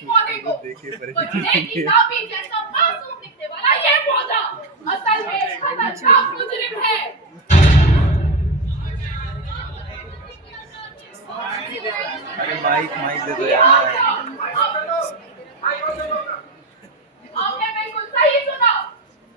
इस पौधे को, बचने की नावी जैसा मासूम दिखने वाला ये पौधा असल में खतरनाक मुजरिम है। अरे माइक माइक दे दो यार। आपने बिल्कुल सही सुना।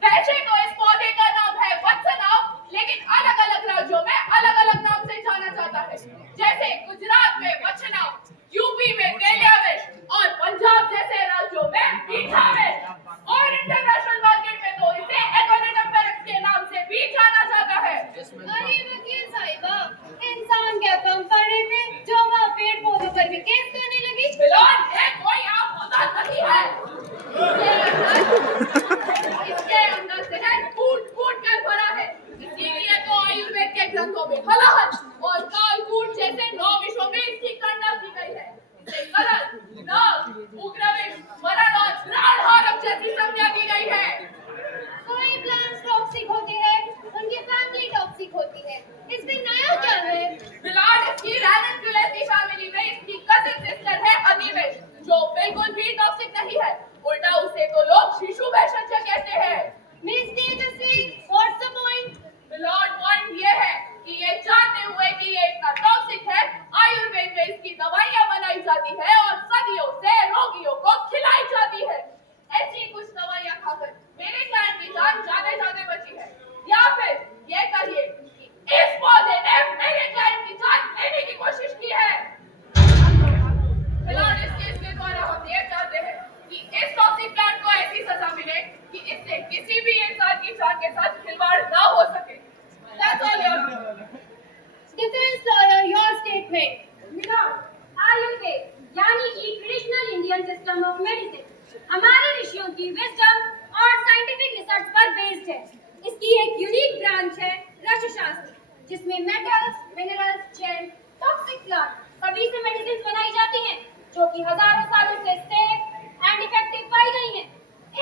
वैसे तो इस पौधे का नाम है वत्सनाव, लेकिन अलग अलग राज्यों में अलग अलग नाम से जाना जाता है। जैसे गुजरात में वचनाव, यूपी में केलियावेश और पंजाब जैसे राज्यों में मीठावेश, और इंटरनेशनल मार्केट में तो इसे एकोनिडम्बेरक्स के नाम से भी जाना जाता है। अरे वकील साहिबा, इंसान क्या कम पड़े थे जो वहाँ पेड़ पौधों पर भी केस करने लगी। फिलहाल ये कोई आम पौधा नहीं है। इसके अंदर जहर फूट फूट कर भरा है। इसीलिए तो आयुर्वेद के ग्रंथों में हलाहट और कालकूट जैसे 9 विषयों में इसकी गणना की गई है। इसे कलर, नाग, उग्रविष, मरण और प्राणहारक जैसी संज्ञा दी गई है। कोई प्लांट्स टॉक्सिक होते हैं, उनकी फैमिली टॉक्सिक होती है। इसमें नया क्या है? फिलहाल इसकी रैननकुलेसी फैमिली में इसकी कजिन सिस्टर है अधिवेश, जो बिल्कुल भी टॉक्सिक नहीं है। उल्टा उसे तो लोग शिशु भैषज कहते हैं। Miss Tejashwi, what's the point? फिलहाल पॉइंट ये है कि ये जानते हुए कि ये इतना टॉक्सिक है, आयुर्वेद में इसकी दवाइयां बनाई जाती है और सदियों से रोगियों को खिलाई जाती है। ऐसी कुछ दवाइयां खाकर मेरे क्लाइंट की जान जाते जाते बची है, या फिर ये कहिए कि इस पौधे ने मेरे क्लाइंट की जान लेने की कोशिश की है। फिलहाल इस केस के द्वारा हम ये चाहते हैं कि इस टॉक्सिक प्लांट को ऐसी सजा मिले कि इससे किसी भी इंसान की जान के साथ खिलवाड़ ना हो सके। That's all your defence lawyer, your statement. Ayurveda यानी कि traditional Indian system of medicine हमारे ऋषियों की विजडम और साइंटिफिक रिसर्च पर बेस्ड है। इसकी एक यूनिक ब्रांच है रसशास्त्र, जिसमें metals, minerals, gem, toxic plant सभी से मेडिसिन बनाई जाती हैं, जो कि हजारों सालों से सेफ एंड इफेक्टिव पाई गई हैं।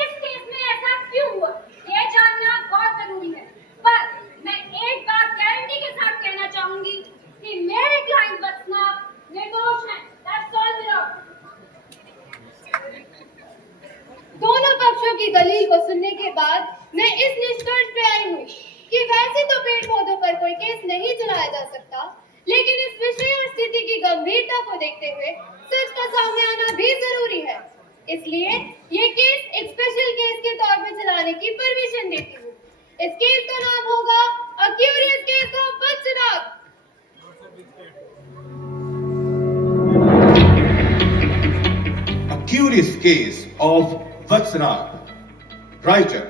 इस केस में ऐसा क्यों हुआ, ये जानना बहुत जरूरी है। पर मैं एक बात गारंटी के साथ कहना चाहूंगी कि मेरे क्लाइंट वत्सनाव निर्दोष हैं। That's all, Mirror. दोनों पक्षों की दलील को सुनने के बाद मैं इस निष्कर्ष पे आई हूँ कि वैसे तो पेड़ पौधों पर कोई केस नहीं चलाया जा सकता, लेकिन इस विषय और स्थिति की गंभीरता को देखते हुए सच का सामने आना भी जरूरी है। इसलिए ये केस एक स्पेशल केस के तौर पे चलाने की परमिशन देती हूँ। इस केस का नाम होगा अ क्यूरियस केस ऑफ वत्सनाव। A Curious Case of Vatsanav. Writer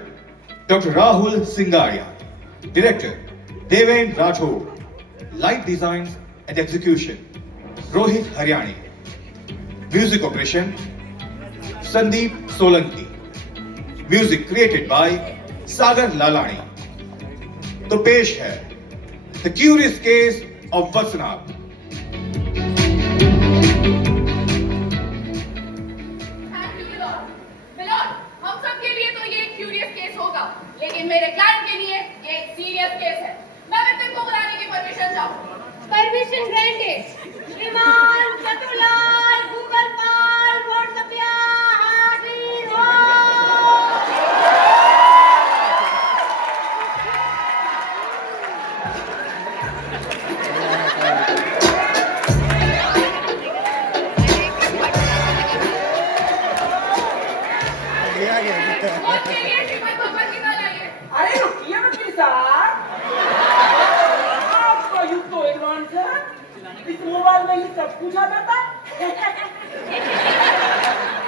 Dr. Rahul Singaria. Director Deven Rathod. Light Designs and Execution Rohit Haryani. Music Operation Sandeep Solanki. Music created by Sagar Lalani. तो पेश है The Curious Case of Vatsanav. हम सब के लिए तो ये एक क्यूरियस केस होगा, लेकिन मेरे क्लाइंट के लिए ये एक सीरियस केस है। मैं विपिन को बुलाने की परमिशन चाहूँ। Permission granted. श्रीमान चतुरलाल गूगलपाल व्हाट्सएपिया हाजिर हो। अरे रुकिए वकील साहब, आपका युग तो एडवांस है। इस मोबाइल में ही सब कुछ आ जाता है।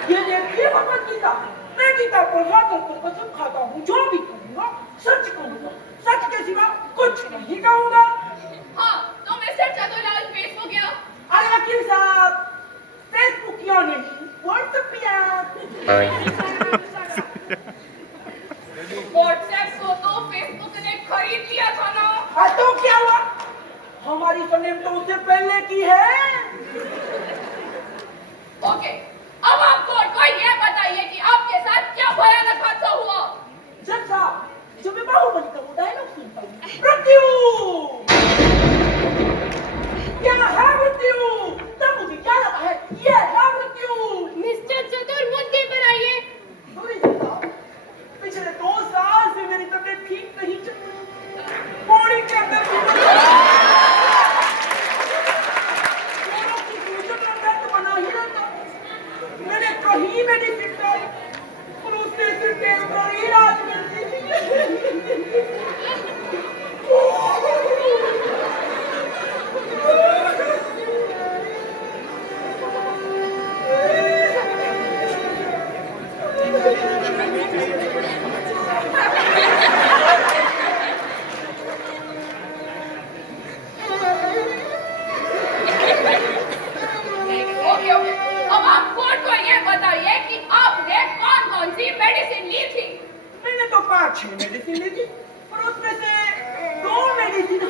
ये देखिए भगवत गीता, मैं गीता पढ़ा कर तो कसम खाता हूँ, जो भी कहूँगा सच कहूँगा, सच के सिवा कुछ नहीं कहूँगा। हाँ, तो मिस्टर चतुरलाल फेसबुक या अरे वकील साहब, फेसबुक या नहीं, व्हाट्सएप या। व्हाट्सएप को तो फेसबुक ने खरीद लिया था ना। हाँ तो क्या हुआ, हमारी सनेम तो उससे पहले की है। ओके, अब आप कोर्ट को ये बताइए कि आपके साथ क्या भयानक हादसा हुआ। जज साहब, जो मैं बाहुबली का वो डायलॉग सुन पाई, मृत्यु क्या है मृत्यु, तब मुझे क्या लगा है ये है मृत्यु। मिस्टर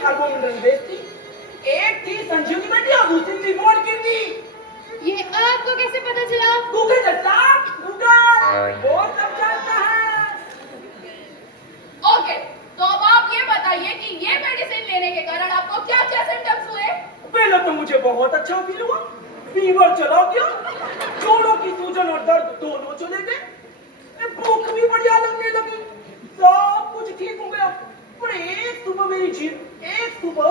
हार्मोन बेचती, एक थी संजीवनी बेटी और दूसरी थी बोर्ड की थी। ये आपको कैसे पता चला? गूगल जैसा, गूगल वो सब जानता है। ओके, तो अब आप ये बताइए कि ये मेडिसिन लेने के कारण आपको क्या-क्या सिम्टम्स हुए? पहले तो मुझे बहुत अच्छा फील हुआ, फीवर चला गया, जोड़ों की सूजन और दर्द दोनों चले गए, भूख भी बढ़िया लगने लगी, सब कुछ ठीक हो गया। पर एक सुबह मेरी जीभ, एक सुबह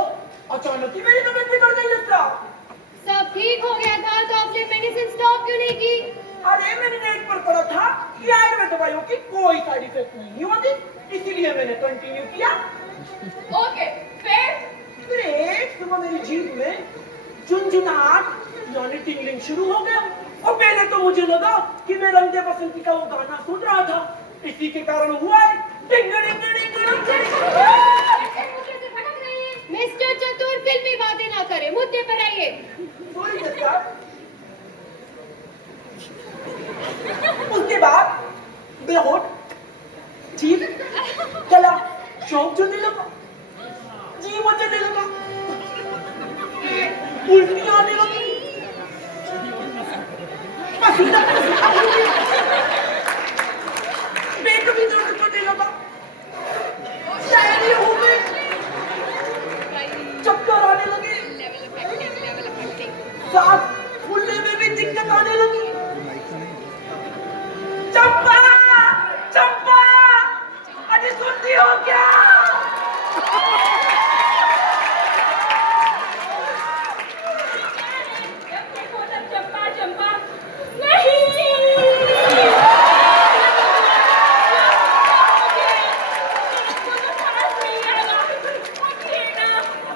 अचानक ही मेरी तबीयत बिगड़ गई लगता। सब ठीक हो गया था तो आपने मेडिसिन स्टॉप क्यों नहीं की? अरे मैंने नेट पर पढ़ा था कि आयुर्वेद दवाइयों की कोई साइड इफेक्ट नहीं होती, इसीलिए मैंने कंटिन्यू किया। ओके, फिर एक सुबह मेरी जीभ में झुनझुनाहट यानी टिंगलिंग शुरू हो गया और पहले तो मुझे लगा कि मैं रंगे बसंती का वो गाना सुन रहा था, इसी के कारण हुआ है मिस्टर चतुर फिल्मी बातें ना करें, मुद्दे पर आइए। उसके बाद बेहोश, जीभ, गला, शौक जलने लगा, जी मचने लगा, उल्टी आने लगी, पसीना पेट भी दर्द करने लगा, डायरिया हो गई, चक्कर आने लगे, सांस फूलने में भी दिक्कत आने लगी। चंपा, चंपा, अरे सुनती हो क्या? चंपा चंपा नहीं।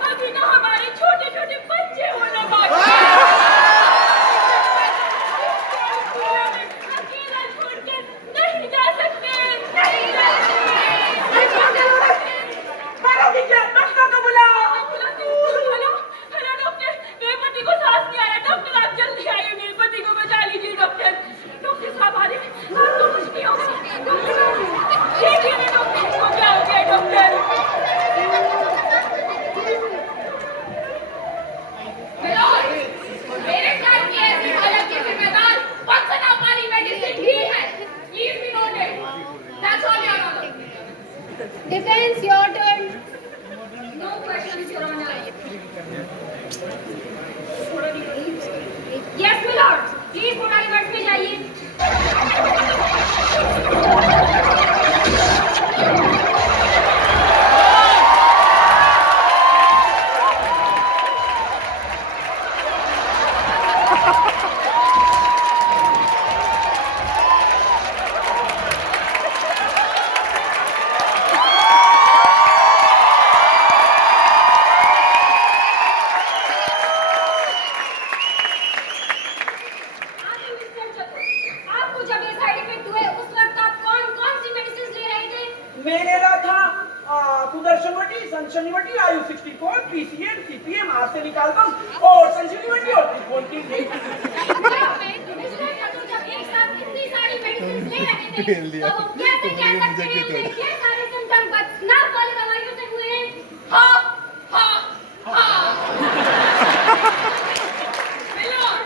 अभी तो हमारे छोटे छोटे बच्चे होने बाकी अकेला छोड़कर नहीं जा सकते, नहीं जा मारोगी क्या? डॉक्टर को बुलाओ। हेलो हेलो डॉक्टर, मेरे पति को सांस नहीं आ रहा। डॉक्टर आप जल्दी आइए, मेरे पति को बचा लीजिए। डॉक्टर डॉक्टर साहब आ रहे हैं, आपको कुछ नहीं होगा। डॉक्टर देखिए ना डॉक्टर को क्या हो गया। डॉक्टर मेरे ख्याल की ऐसी हालत के जिम्मेदार वत्सना वाली मेडिसिन ही है। Please be noted. That's all, Your Honor. Defence your turn. No question your honour. Yes my lord, please थोड़ा रिवर्स में जाइए। आपको जब ये साइड इफेक्ट हुए उस वक्त आप कौन सी मेडिसिन ले रहे थे? मैंने रहा था सुदर्शनवटी, संशनिवटी, आयु 64, पीसीएम, सीपीएम, आर्सेनिक एल्बम और संजीवनी और त्रिकोण की। मिस्टर चतुर जब एक साथ इतनी सारी मेडिसिन ले रहे थे तो वो कैसे कह सकते हैं कि ये सारे सिम्टम वत्सनाप वाली दवाइयों से हुए हैं? हाँ, हाँ, हाँ। मिलोड,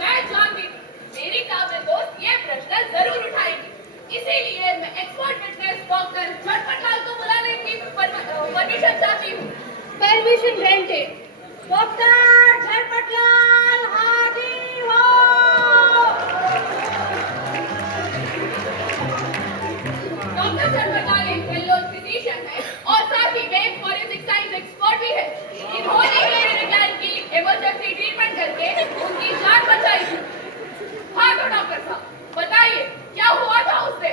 मैं जानती हूँ, मेरी काबिल दोस्त ये प्रश्न जरूर उठाएगी। इसीलिए मैं एक्सपर्ट विटनेस डॉक्टर झटपटलाल को बुलाने की परमिशन चाहती हूँ। Permission granted. डॉक्टर झटपटलाल हाजिर हो। डॉक्टर झटपटलाल एक वेल नोन फिजिशियन है और साथ ही में एक फॉरेंसिक साइंस एक्सपर्ट भी है। इन्होंने मेरे क्लाइंट की इमरजेंसी ट्रीटमेंट करके उनकी जान बचाई थी। हाँ तो डॉक्टर साहब बताइए क्या हुआ था उससे?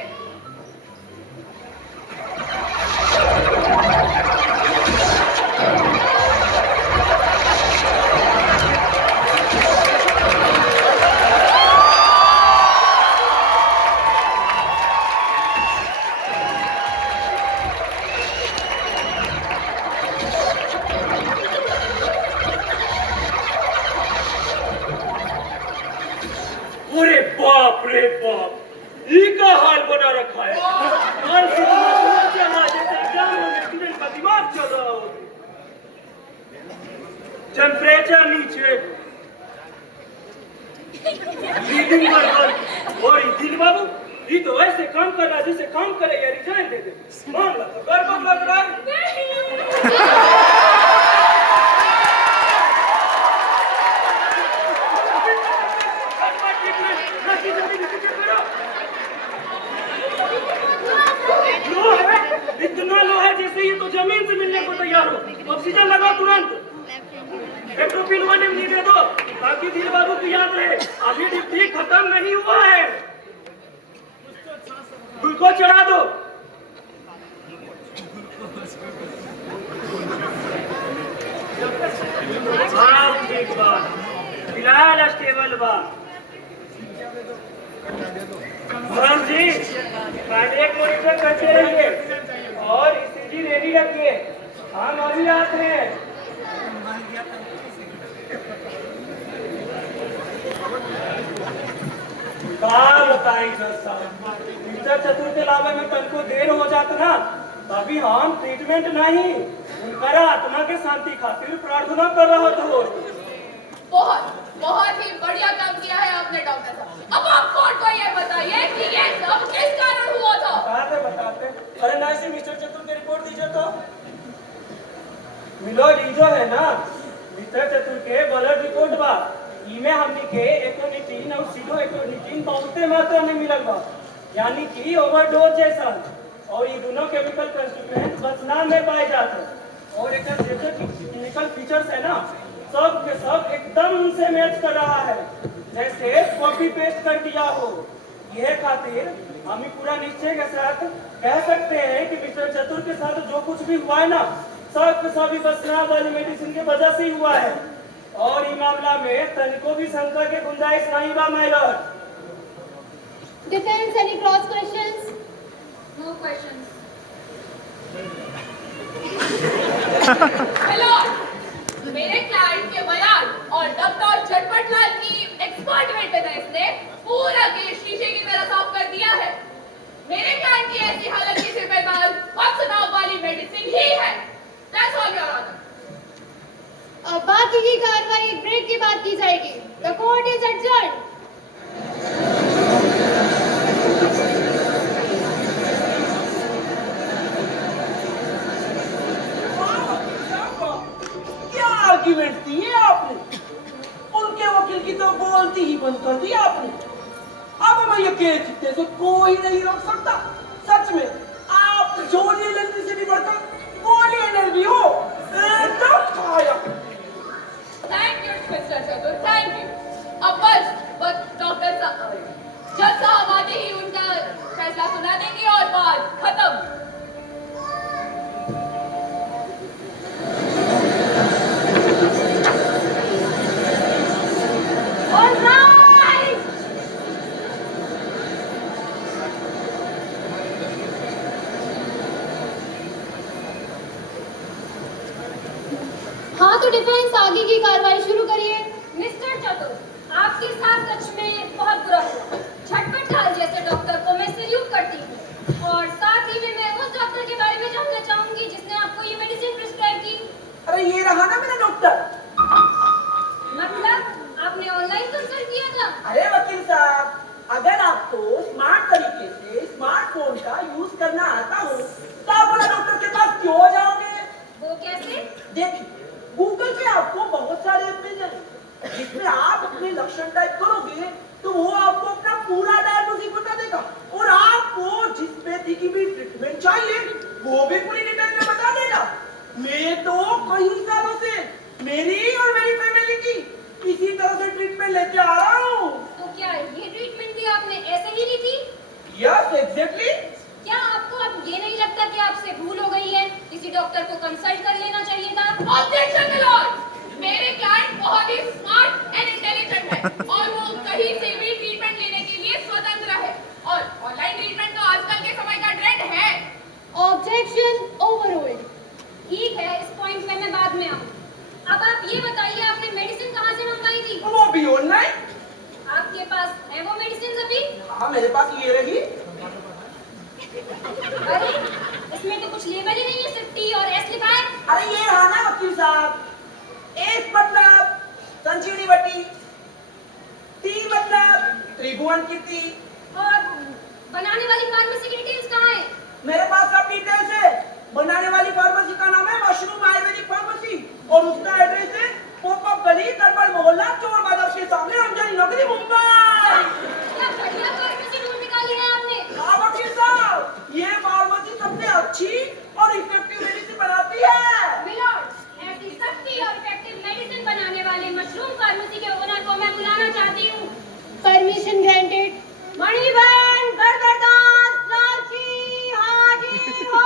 अरे बाप रे बाप, ये का हाल बना रखा है। मानसिक रोग जहाँ जैसे एग्जाम में स्टूडेंट का दिमाग चल रहा हो। टेम्परेचर नीचे, ब्रीदिंग गड़बड़। और ये दिल बाबू, ये तो ऐसे काम कर रहा है जैसे काम करे या रिजाइन दे दे। मामला तो गड़बड़ लग रहा है। लो है, इतना लो है जैसे ये तो जमीन से मिलने को तैयार हो। ऑक्सीजन लगाओ तुरंत। एट्रोपिन 1 mg दे दो ताकि दिल बाबू की याद रहे। अभी ड्यूटी खत्म नहीं हुआ है। ग्लूकोज चढ़ा दो। हाँ ठीक बात, फिलहाल स्टेबल बात। हाँ जी, कार्डियक मॉनिटर करते रहिए और ईसीजी रेडी रखिए। हम अभी आते हैं। क्या बताएं मिस्टर चतुर्थ लावे में कल को देर हो जाता ना, तभी हम ट्रीटमेंट नहीं उनकर आत्मा के शांति खातिर प्रार्थना कर रहा तो। बहुत बहुत ही बढ़िया काम किया है आपने डॉक्टर साहब। अब आप कौन को ये बताइए कि ये सब किस कारण हुआ था? बताते। अरे नहीं मिस्टर चतुर्थ की रिपोर्ट दीजिए तो। मिलोड ई जो है ना मिस्टर चतुर्थ के ब्लड रिपोर्ट बा, इमे हमनी के एकोनिटीन और सीडो एकोनिटीन बहुते मात्रा में मिलल बा, यानी कि ओवरडोज जैसा। और ये दोनों केमिकल कंस्टिट्यूएंट बचना में पाए जाते हैं। और एक जैसे केमिकल फीचर्स है ना, सब के सब एकदम से मैच कर रहा है, जैसे कॉपी पेस्ट कर दिया हो। यह खातिर हम पूरा निश्चय के साथ कह सकते हैं कि मिस्टर चतुर्थ के साथ जो कुछ भी हुआ है ना, सब के सब बसना वाली मेडिसिन के वजह से ही हुआ है। और इस मामला में तनिको भी शंका के गुंजाइश नहीं बा madam. Defense, any cross questions? No questions. Hello, मेरे क्लाइंट के बयान और डॉक्टर झटपटलाल की एक्सपर्ट विटनेस ने पूरा केस शीशे की तरह साफ कर दिया है। मेरे क्लाइंट की ऐसी हालत की जिम्मेदार वक्सनाव वाली मेडिसिन ही है। That's all, Your Honor. अब बाकी की कार्रवाई एक ब्रेक के बाद की जाएगी। The court is adjourned. क्या आर्ग्यूमेंट दी है आपने? उनके वकील की तो बोलती ही बंद कर दी आपने। अब मैं ये केस जीतने से कोई नहीं रोक सकता। सच में आप जोड़ी एलएलबी से भी बढ़कर गोली एलएलबी हो। एकदम खाया। Thank you, Mr. Chatur. Thank you. अब बस डॉक्टर साहब जज साहब आते ही उनका फैसला सुना देंगे और बात खत्म। All right. हाँ तो डिफेंस आगे की कार्रवाई शुरू करिए। मिस्टर चतुर, आपके साथ सच में बहुत बुरा हुआ। झटपटलाल जैसे डॉक्टर को मैं सैल्यूट करती हूँ। और साथ ही में मैं उस डॉक्टर के बारे में जानना चाहूंगी जिसने आपको ये मेडिसिन प्रिस्क्राइब की। अरे ये रहा ना मेरा डॉक्टर। मतलब आपने ऑनलाइन कंसल्ट किया था? अरे वकील साहब, अगर आपको स्मार्ट तरीके से स्मार्टफोन का यूज करना आता हो तो आप बोला डॉक्टर के पास क्यों जाओगे? वो कैसे? देखिए, गूगल पे आपको बहुत सारे ऐप मिल जाएंगे जिसमें आप अपने लक्षण टाइप करोगे तो वो आपको अपना पूरा डायग्नोसिस बता देगा और आपको जिस व्यक्ति की भी ट्रीटमेंट चाहिए वो भी पूरी डिटेल में बता देगा। मैं तो कई सालों से मेरी और मेरी फैमिली की इसी तरह से ट्रीटमेंट लेके आ रहा हूँ। तो क्या ये ट्रीटमेंट भी आपने ऐसे ही ली थी? Yes exactly. क्या आपको अब ये नहीं लगता कि आपसे भूल हो गई है? किसी डॉक्टर को कंसल्ट कर लेना चाहिए था। ऑब्जेक्शन मिलोड, मेरे क्लाइंट बहुत ही स्मार्ट एंड इंटेलिजेंट है और वो कहीं से भी ट्रीटमेंट लेने के लिए स्वतंत्र है। और ऑनलाइन ट्रीटमेंट तो आजकल के समय का ट्रेंड है। Objection overruled. ठीक है, इस पॉइंट पे मैं बाद में आऊँ। अब आप ये बताइए, आपने मेडिसिन कहाँ से मंगवाई थी? वो भी ऑनलाइन। आपके पास है वो मेडिसिन अभी? हाँ मेरे पास ये रही। अरे इसमें तो कुछ लेबल ही नहीं है, सिर्फ टी और एस लिखा है। अरे ये रहा ना वकील साहब, इस मतलब संजीवनी बट्टी, टी मतलब त्रिभुवन कीर्ति। और बनाने वाली फार्मेसी की डिटेल्स कहाँ है? मेरे पास सब डिटेल्स है। बनाने वाली फार्मेसी का नाम है मशरूम आयुर्वेदिक फार्मेसी और उसका एड्रेस है पोपअप गली, गड़बड़ मोहल्ला, चोर बाजार के सामने, रमजानी नगरी, मुंबई। क्या बढ़िया फार्मेसी ढूंढ निकाली है आपने। हाँ वकील साहब, ये फार्मेसी सबसे अच्छी और इफेक्टिव मेडिसिन बनाती है। मिलॉर्ड, ऐसी सस्ती और इफेक्टिव मेडिसिन बनाने वाले मशरूम फार्मेसी के ओनर को मैं बुलाना चाहती हूँ। Permission granted. मणिबन गड़गड़दास लालची हाजिर हो।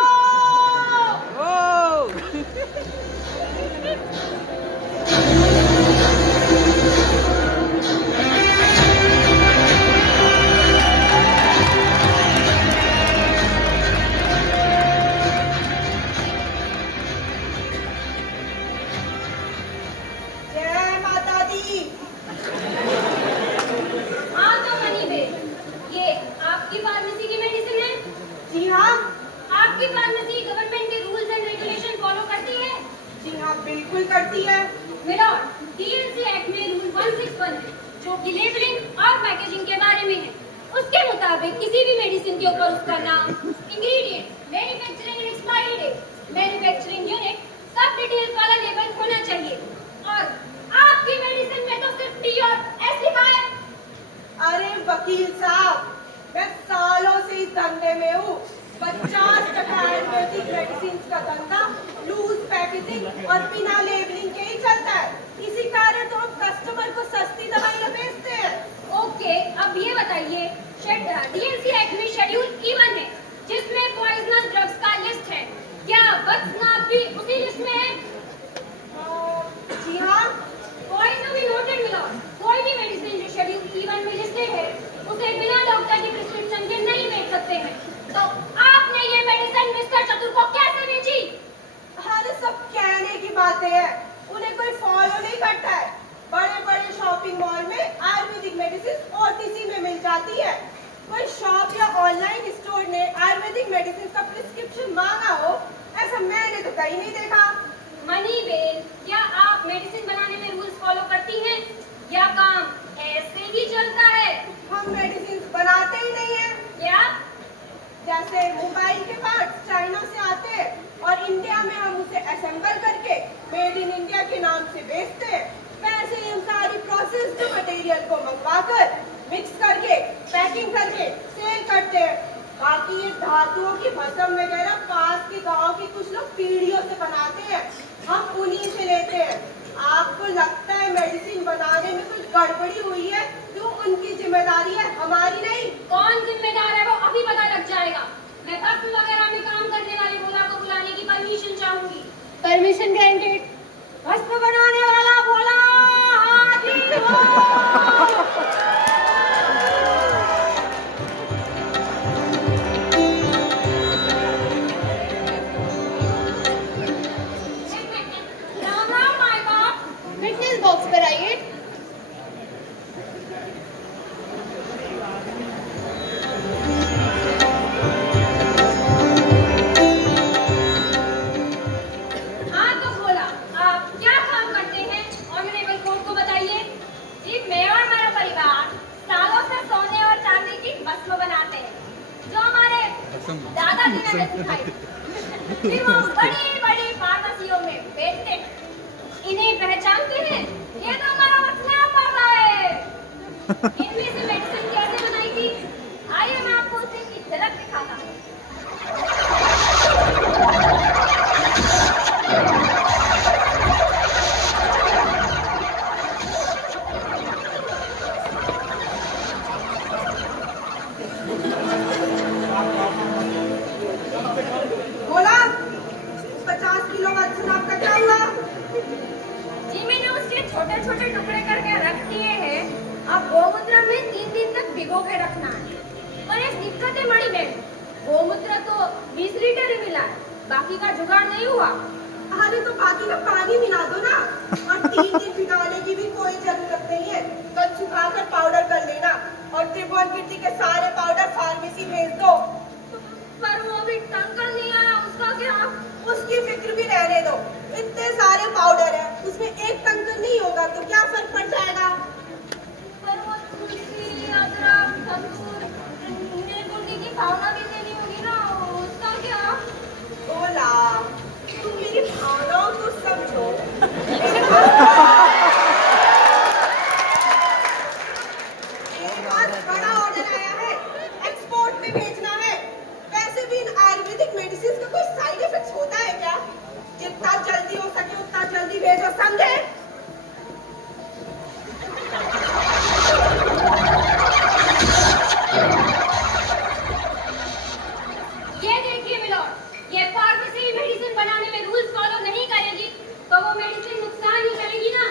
जय माता दी। हाँ तो मणिबेन, ये आपकी फार्मेसी की मेडिसिन है? जी हाँ। आपकी फार्मेसी गवर्नमेंट के रूल्स एंड रेगुलेशन फॉलो करती है? जी हाँ बिल्कुल करती है। मिलॉर्ड, डीएलसी एक्ट में रूल 161 है जो कि लेबलिंग और पैकेजिंग के बारे में है। उसके मुताबिक किसी भी मेडिसिन के ऊपर उसका नाम, ingredient, manufacturing expiry date, manufacturing unit, सब डिटेल्स वाला लेबल होना चाहिए। और आपकी मेडिसिन में तो सिर्फ टी और एस लिखा है। अरे वकील साहब, मैं सालों से इस धंधे में हूँ। 50% आयुर्वेदिक मेडिसिन का धंधा लूज पैकेजिंग और बिना लेबलिंग के ही चलता है। इसी कारण तो हम कस्टमर को सस्ती दवाइयाँ बेचते हैं। ओके, अब ये बताइए, डीएलसी एक्ट में शेड्यूल E1 है जिसमें पॉइजनस ड्रग्स का लिस्ट है। क्या वत्सनाभ भी उसी लिस्ट में है? जी हाँ। Point to be noted milord, कोई भी मेडिसिन जो शेड्यूल E1 में लिस्टेड है उसे बिना डॉक्टर की प्रिस्क्रिप्शन के नहीं बेच सकते हैं। तो आपने ये मेडिसिन मिस्टर चतुर को कैसे बेची? अरे सब कहने की बातें हैं, उन्हें कोई फॉलो नहीं करता है। बड़े बड़े शॉपिंग मॉल में आयुर्वेदिक मेडिसिन OTC में मिल जाती है। कोई शॉप या ऑनलाइन स्टोर ने आयुर्वेदिक मेडिसिन का प्रिस्क्रिप्शन मांगा हो, ऐसा मैंने तो कहीं नहीं देखा। मणिबेन, क्या आप मेडिसिन बनाने में रूल्स फॉलो करती हैं या काम ऐसे ही चलता है? हम मेडिसिन बनाते ही नहीं है। क्या? जैसे मोबाइल के पार्ट्स चाइना से आते हैं और इंडिया में हम उसे असेंबल करके मेड इन इंडिया के नाम से बेचते हैं, वैसे ही हम सारी प्रोसेस्ड मटेरियल को मंगवाकर मिक्स करके पैकिंग करके सेल करते हैं। बाकी ये धातुओं की भस्म वगैरह पास के गांव के कुछ लोग पीढ़ियों से बनाते हैं, हम उन्हीं से लेते हैं। आपको लगता है मेडिसिन बनाने में कुछ गड़बड़ी हुई है तो उनकी जिम्मेदारी है, हमारी नहीं। कौन जिम्मेदार है वो अभी पता लग जाएगा। मैं भस्म वगैरह में काम करने वाले भोला को बुलाने की परमिशन चाहूंगी। Permission granted. भस्म बनाने वाला भोला हाजिर हो। राम राम माय बाप। विटनेस बॉक्स पर आइए। हाँ तो भोला, आप क्या काम करते हैं? ऑनरेबल कोर्ट को बताइए। जी, मैं और मेरा परिवार सालों से सोने और चांदी की भस्म बनाते हैं जो हमारे दादाजी ने हमें सिखाई। फिर वो बड़ी बड़ी फार्मेसियों में बेचते हैं। इन्हें पहचानते हैं? ये तो हमारा वत्सनाभ पापा है। इनमें से मेडिसिन कैसे बनाई थी? आइए मैं आपको उसकी झलक दिखाता हूँ। बोला 50 किलो वत्सनाभ का क्या हुआ? जी, मैंने उसके छोटे छोटे टुकड़े करके रख दिए हैं। अब गोमूत्र में 3 दिन तक भिगो के रखना है। और एक दिक्कत है मणिबेन, गोमूत्र तो 20 लीटर ही मिला है, बाकी का जुगाड़ नहीं हुआ। अरे तो बाकी का पानी मिला दो ना, और 3 दिन भिगाने की भी कोई जरूरत नहीं है। कल सुखाकर पाउडर कर लेना और त्रिभुवन कीर्ति के सारे पाउडर फार्मेसी भेज दो। पर वो अभी टंकल नहीं आया, उसका क्या? उसकी फिक्र भी रहने दो, इतने सारे पाउडर है, उसमें एक टंकन भावना भी देनी होगी ना, उसका क्या? बोला तुम मेरी भावनाओं को समझो। मेरे पास बड़ा ऑर्डर आया है, एक्सपोर्ट में भेजना है। वैसे भी इन आयुर्वेदिक मेडिसिन का कोई साइड इफेक्ट होता है क्या? जितना जल्दी हो सके उतना जल्दी भेजो, समझे? ये देखिए मिलोड, ये फार्मेसी मेडिसिन बनाने में रूल्स फॉलो नहीं करेगी तो वो मेडिसिन नुकसान ही करेगी ना।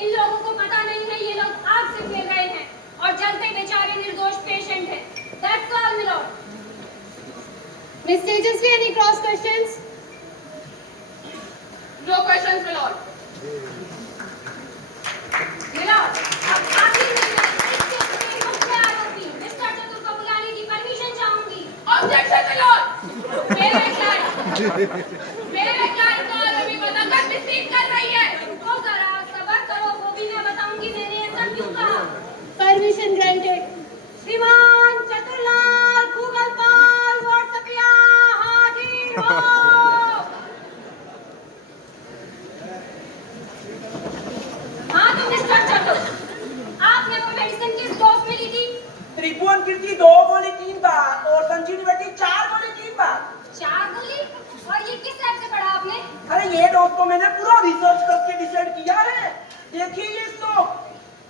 इन लोगों को पता नहीं है ये लोग आग से खेल रहे हैं और जलते बेचारे निर्दोष पेशेंट हैं। That's all milord. Miss Tejasvi, any cross questions? No questions, my lord. Milord, अब आखिर में मैं इस केस के मुख्य आरोपी मिस्टर चतुर को बुलाने की परमिशन चाहूंगी। Objection, my lord. मेरे क्लाइंट को आरोपी बनाकर मिसलीड कर रही है। रुको जरा, सब्र करो, वो भी मैं बताऊंगी मैंने ऐसा क्यों कहा। Permission granted. श्रीमान चतुरलाल गूगल पाल व्हाट्सएपिया हाजिर हो। हाँ तो मिस्टर चतुर, आपने वो मेडिसिन किस डोज में ली थी? त्रिभुवन कीर्ति 2 गोली 3 बार और संजीवनी बेटी 4 गोली 3 बार। 4 गोली? और ये किस ऐप से पढ़ा आपने? अरे ये डोज तो मैंने पूरा रिसर्च करके डिसाइड किया है। देखिए ये श्लोक,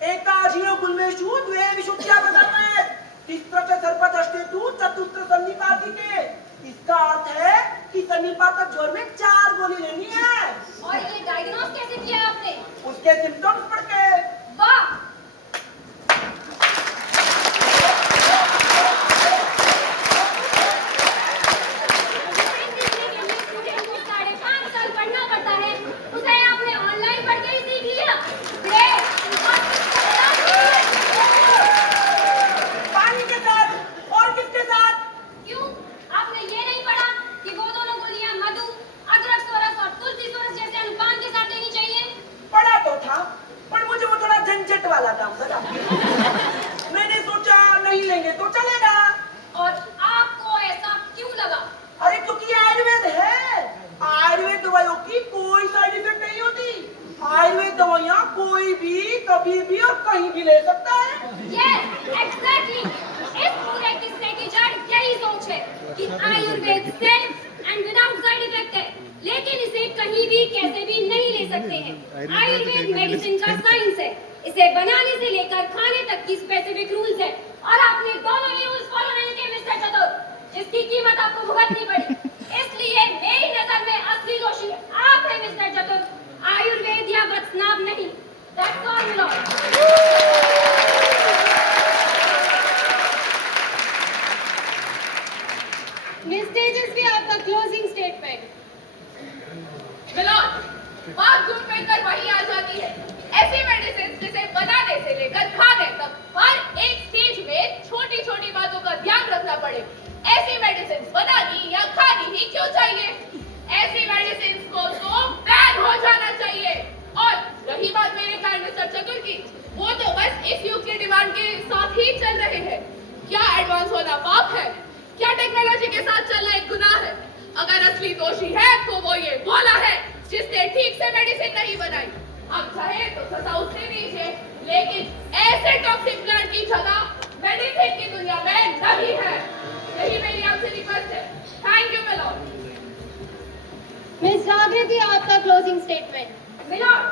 एकादशीनो गुल्मेषु द्वे विशुद्ध्या पदार्थे तिस्त्र च सर्पदष्टेतु चतुस्त्र सन्निपातिके। इसका अर्थ है कि सन्निपातक ज्वर में 4 गोली लेनी है। और ये डायग्नोज कैसे किया आपने? उसके सिम्टम्स पढ़ के। वाह! पानी के साथ और किसके साथ? क्यों? आपने ये नहीं पढ़ा कि वो दोनों गोलियां मधु, अदरक सोरस और तुलसी सोरस जैसे अनुपान के साथ लेनी चाहिए? पढ़ा तो था, पर मुझे वो थोड़ा झंझट वाला काम लगा। मैंने सोचा नहीं लेंगे तो चलेगा। और आपको ऐसा क्यों लगा? अरे क्योंकि ये आयुर्वेद है। आयुर्वेद दवाइयों की कोई साइड इफेक्ट नहीं होती। आयुर्वेद दवाइयाँ कोई भी कभी भी और कहीं भी ले सकता है। Yes, exactly. इस पूरे किस्से की जड़ यही सोच है कि Ayurveda safe and without side effect है, लेकिन इसे कहीं भी कैसे भी नहीं ले सकते हैं। आयुर्वेद मेडिसिन का साइंस है। इसे बनाने से लेकर खाने तक की स्पेसिफिक रूल्स है और आपने दोनों ही रूल्स फॉलो नहीं किए मिस्टर चतुर, जिसकी कीमत आपको भुगतनी पड़ी। इसलिए मेरी नजर में असली दोषी आप हैं मिस्टर चतुर, आयुर्वेद या वत्सनाभ नहीं। That's all, my lord. Miss Tejasvi, आपका closing statement. मिलोड, बात घूम फिर कर वही आ जाती है। ऐसी मेडिसिन जिसे बनाने से लेकर खाने तक हर एक स्टेज में छोटी छोटी बातों का ध्यान रखना पड़े। ऐसी मेडिसिन बनानी या खानी ही क्यों चाहिए? ऐसी मेडिसिन को तो बैन हो जाना चाहिए। और रही बात मेरे ख्याल मिस्टर चतुर की, वो तो बस इस युग की डिमांड के साथ ही चल रहे हैं। क्या एडवांस होना पाप है? क्या टेक्नोलॉजी के साथ चलना एक गुनाह है? अगर असली दोषी है तो वो ये बोला है जिसने ठीक से मेडिसिन नहीं बनाई। अब चाहे तो सजा उसे दीजिए, लेकिन ऐसे टॉक्सिक प्लांट की जगह मेडिसिन की दुनिया में नहीं है। यही मेरी आपसे रिक्वेस्ट है। Thank you milord. Miss Jagriti, आपका closing statement. मिलोड,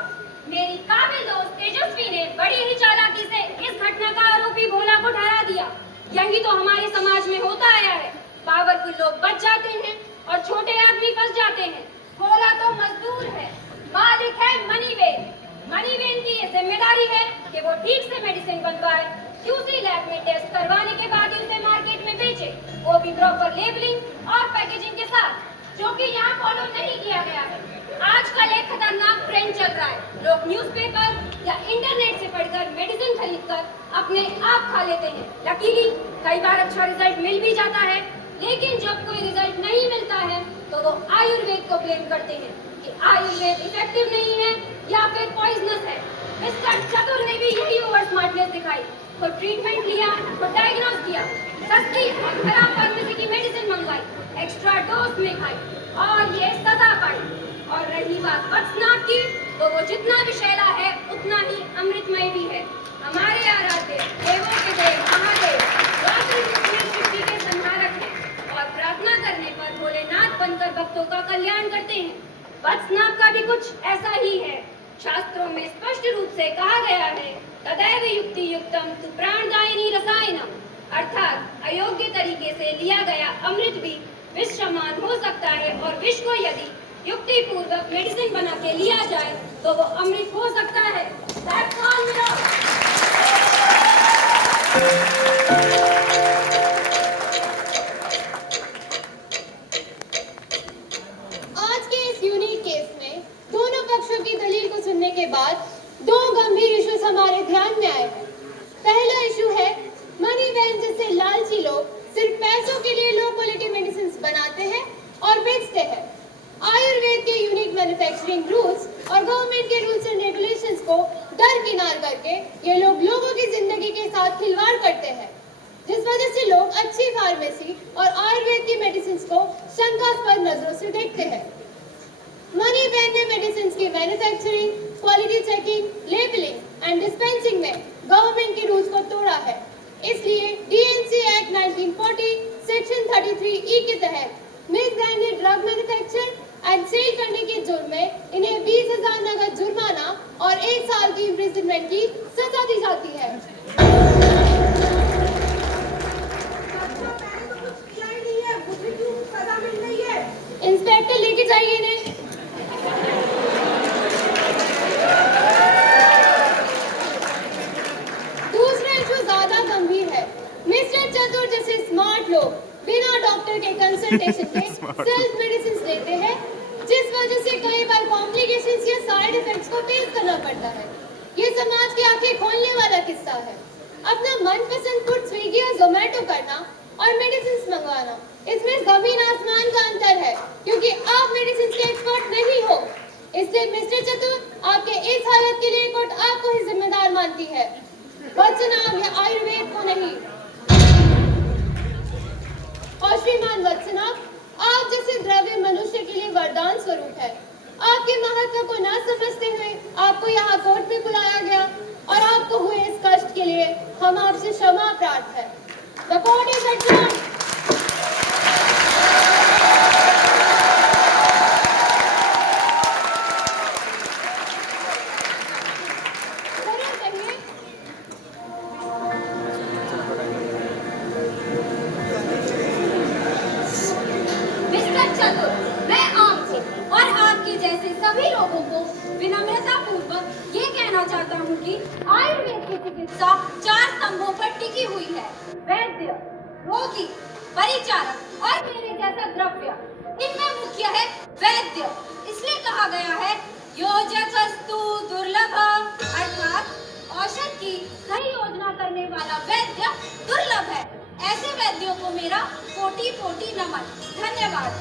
मेरी काबिल दोस्त तेजस्वी ने बड़ी ही चालाकी से इस घटना का आरोपी भोला को ठहरा दिया। यही तो हमारे समाज में होता आया है। पावरफुल लोग बच जाते हैं और छोटे आदमी फंस जाते हैं। भोला तो मजदूर है, मालिक है मनीवेन। मनीवेन की ये जिम्मेदारी है कि वो ठीक से मेडिसिन बनवाए, क्यूसी लैब में टेस्ट करवाने के बाद ही उसे मार्केट में बेचे, वो भी प्रॉपर लेबलिंग और पैकेजिंग के साथ, जो कि यहाँ फॉलो नहीं किया गया है। आजकल एक खतरनाक ट्रेंड चल रहा है। लोग न्यूज़पेपर या इंटरनेट से पढ़कर मेडिसिन खरीदकर अपने आप खा लेते हैं। लकीली कई बार अच्छा रिजल्ट मिल भी जाता है, लेकिन जब कोई रिजल्ट नहीं मिलता है तो वो आयुर्वेद को ब्लेम करते हैं कि आयुर्वेद इफेक्टिव नहीं है या फिर पॉइजनस है। मिस्टर चतुर ने भी यही ओवर स्मार्टनेस दिखाई। तो ट्रीटमेंट लिया, तो डायग्नोज किया, सस्ती और खराब फार्मेसी की मेडिसिन मंगवाई, एक्स्ट्रा डोज में खाई और ये सजा पाई। और रही बात वत्सनाभ की, तो वो जितना विषैला है उतना ही अमृतमय भी है। हमारे आराध्य देवों के देव महादेव सृष्टि के संहारक हैं और प्रार्थना करने पर भोलेनाथ बनकर भक्तों का कल्याण करते हैं। वत्सनाभ का भी कुछ ऐसा ही है। शास्त्रों में स्पष्ट रूप से कहा गया है, तदैव युक्ति युक्तम तु प्राणदायिनी रसायनम, अर्थात अयोग्य तरीके से लिया गया अमृत भी विष समान हो सकता है और विष को यदि युक्ति पूर्वक मेडिसिन बना के लिया जाए तो वो अमृत हो सकता है। That's all, मिलो। आज के इस यूनिक केस में दोनों पक्षों की दलील को सुनने के बाद दो गंभीर इश्यूज हमारे ध्यान में आए हैं। पहला इशू है मनी वैन जैसे लालची लोग सिर्फ पैसों के लिए लो क्वालिटी मेडिसिन बनाते हैं और बेचते हैं। आयुर्वेद के यूनिक मैन्युफैक्चरिंग रूल्स और गवर्नमेंट के रूल्स एंड रेगुलेशंस को दरकिनार करके ये लोग लोगों की जिंदगी के साथ खिलवाड़ करते हैं, जिस वजह से लोग अच्छी फार्मेसी और आयुर्वेद की मेडिसिन को शंकास्पद नजरों से देखते हैं। मनी वैन ने मेडिसिन की manufacturing, quality checking, labelling and dispensing में गवर्नमेंट के रूल्स को तोड़ा है। इसलिए डीएनसी एक्ट 1940 सेक्शन 33E के तहत misbranded drug manufacture and sale करने के जुर्म में इन्हें 20,000 नगद जुर्माना और 1 साल की इम्प्रिजनमेंट की सजा दी जाती है। मैंने तो कुछ किया ही नहीं है, मुझे क्यों सजा मिल रही है? इंस्पेक्टर लेके जाइए इन्हें। दूसरा इशू ज्यादा गंभीर है। मिस्टर चतुर जैसे स्मार्ट लोग बिना डॉक्टर के कंसल्टेशन के सेल्फ मेडिसिन लेते हैं, जिस वजह से कई बार कॉम्प्लिकेशंस या साइड इफेक्ट्स को फेस करना पड़ता है। ये समाज की आंखें खोलने वाला किस्सा है। अपना मनपसंद फूड स्विगी या जोमेटो करना और मेडिसिन मंगवाना, इसमें जमीन आसमान का अंतर है, क्योंकि आप मेडिसिन के एक्सपर्ट नहीं हो। इसलिए मिस्टर चतुर, आपके इस हालत के लिए कोर्ट आपको ही जिम्मेदार मानती है, वत्सनाभ या आयुर्वेद को नहीं। और श्रीमान वत्सनाभ, आप जैसे द्रव्य मनुष्य के लिए वरदान स्वरूप है। आपके महत्व को न समझते हुए आपको यहाँ कोर्ट में बुलाया गया और आपको हुए इस कष्ट के लिए हम आपसे क्षमा प्रार्थना है। The court is adjourned. Mister चतुर, मैं आपसे और आपके जैसे सभी लोगों को विनम्रता पूर्वक ये कहना चाहता हूँ कि आयुर्वेद की चिकित्सा 4 स्तंभों पर टिकी हुई है: वैद्य, रोगी, परिचारक और मेरे जैसा द्रव्य। इनमें मुख्य है वैद्य। इसलिए कहा गया है योजकस्तु दुर्लभम, अर्थात औषध की सही योजना करने वाला वैद्य दुर्लभ है। ऐसे वैद्यों को मेरा कोटि कोटि नमन। धन्यवाद।